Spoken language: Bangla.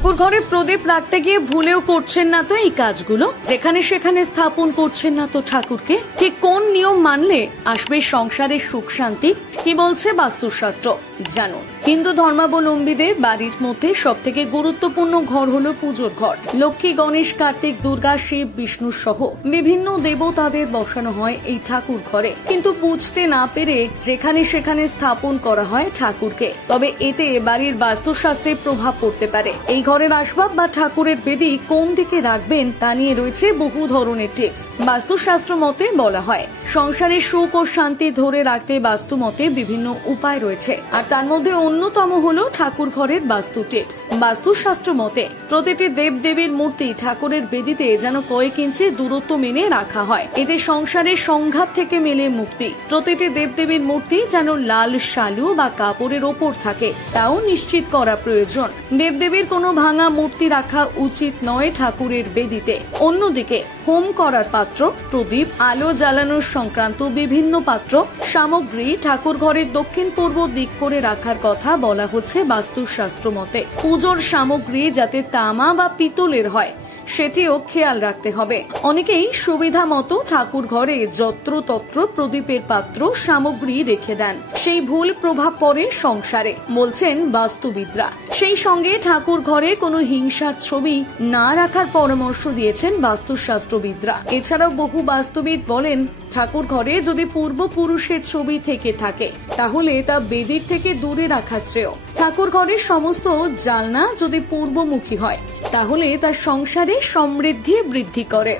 ঠাকুর ঘরে প্রদীপ রাখতে গিয়ে ভুলেও করছেন না তো এই কাজগুলো? যেখানে সেখানে স্থাপন করছেন না তো ঠাকুরকে? ঠিক কোন নিয়ম মানলে আসবে সংসারের সুখ শান্তি? কি বলছে বাস্তুশাস্ত্র জানুন। হিন্দু ধর্মাবলম্বীদের বাড়ির মধ্যে সব থেকে গুরুত্বপূর্ণ ঘর হলো পুজোর ঘর। লক্ষ্মী, গণেশ, কার্তিক, দুর্গা, শিব, বিষ্ণু সহ বিভিন্ন দেবতাদের বসানো হয় এই ঠাকুর ঘরে। কিন্তু বুঝতে না পেরে যেখানে সেখানে স্থাপন করা হয় ঠাকুরকে। তবে এতে বাড়ির বাস্তুশাস্ত্রে প্রভাব পড়তে পারে। এই ঘরের আসবাব বা ঠাকুরের বেদি কোন দিকে রাখবেন তা নিয়ে রয়েছে বহু ধরনের টিপস। বাস্তুশাস্ত্র মতে বলা হয়, সংসারের সুখ ও শান্তি ধরে রাখতে বাস্তু মতে বিভিন্ন উপায় রয়েছে, আর তার মধ্যে অন্যতম হলো ঠাকুর ঘরের বাস্তু টিপস। বাস্তুশাস্ত্র মতে প্রতিটি দেবদেবীর মূর্তি ঠাকুরের বেদিতে যেন কয়েক ইঞ্চি দূরত্ব মেনে রাখা হয়। এতে সংসারের সংঘাত থেকে মেলে মুক্তি। প্রতিটি দেবদেবীর মূর্তি যেন লাল শালু বা কাপড়ের ওপর থাকে, তাও নিশ্চিত করা প্রয়োজন। দেবদেবীর কোনো ভাঙা মূর্তি রাখা উচিত নয় ঠাকুরের বেদিতে। অন্যদিকে হোম করার পাত্র, প্রদীপ, আলো জ্বালানোর সংক্রান্ত বিভিন্ন পাত্র সামগ্রী ঠাকুর ঘরের দক্ষিণ পূর্ব দিক করে রাখার কথা বলা হচ্ছে বাস্তুশাস্ত্র মতে। পুজোর সামগ্রী যাতে তামা বা পিতলের হয় সেটিও খেয়াল রাখতে হবে। অনেকেই সুবিধা মতো ঠাকুর ঘরে যত্রতত্র প্রদীপের পাত্র সামগ্রী রেখে দেন। সেই ভুল প্রভাব পড়ে সংসারে, বলছেন বাস্তুবিদরা। সেই সঙ্গে ঠাকুর ঘরে কোনো হিংসার ছবি না রাখার পরামর্শ দিয়েছেন বাস্তুশাস্ত্রবিদরা। এছাড়াও বহু বাস্তুবিদ বলেন, ঠাকুর ঘরে যদি পূর্বপুরুষের ছবি থেকে থাকে তাহলে তা বেদির থেকে দূরে রাখা শ্রেয়। ঠাকুর ঘরের সমস্ত জানলা যদি পূর্বমুখী হয় তাহলে তা সংসারে সমৃদ্ধি বৃদ্ধি করে।